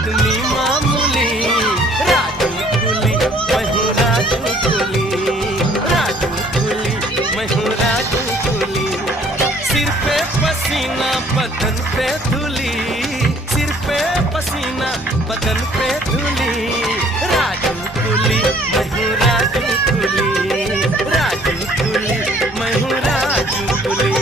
आदमी मामूली, राजू कुली मैं हूँ राजू कुली, राजू कुली मैं हूँ राजू कुली। सिर पे पसीना बदन पे धूली, सिर पे पसीना बदन पे धूली, राजू कुली मैं हूँ राजू कुली, राजू कुली मैं हूँ राजू कुली।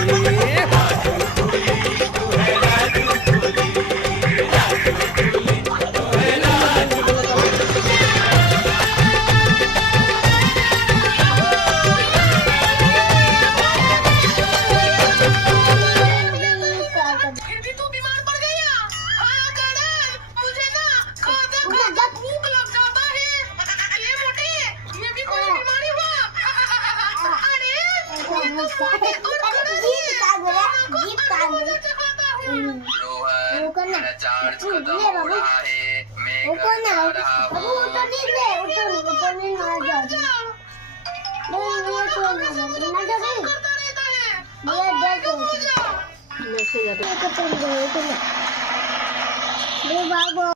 चार्ज खत्म हो रहा है, मैं घर जा रहा हूँ। बाबू